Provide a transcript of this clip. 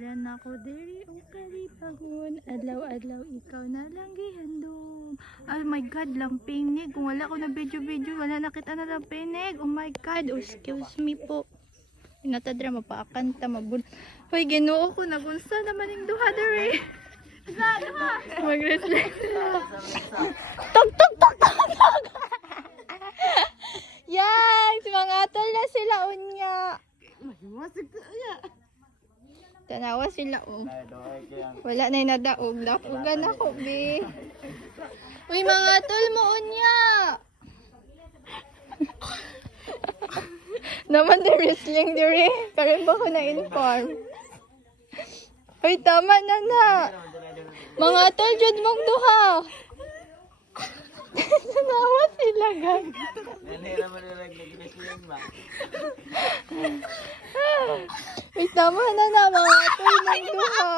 Ngaran ako diri o kalibangon. Adlaw-adlaw ikaw na lang gihandom. Oh my god, lampinig. Kung wala ko na video-video, wala nakita na lampinig. Oh my god, oh, excuse me po. Inatadra mapaakanta mabun. Hoy, Ginoo ko nagunsa naman ning duha diri. Mag-reflect. Tog tog tog tog tog. Yan, mga tol na sila unya. Tanawa sila oh. Wala na yung nadaog. Dapugan ako, be. Uy, mga tol mo unya. Naman the wrestling diri. Karin ba ko na-inform? Uy, tama na na. Mga tol, jud mong duha. Tanawa sila, guys. Uy, tama na na, mga tol mong duha.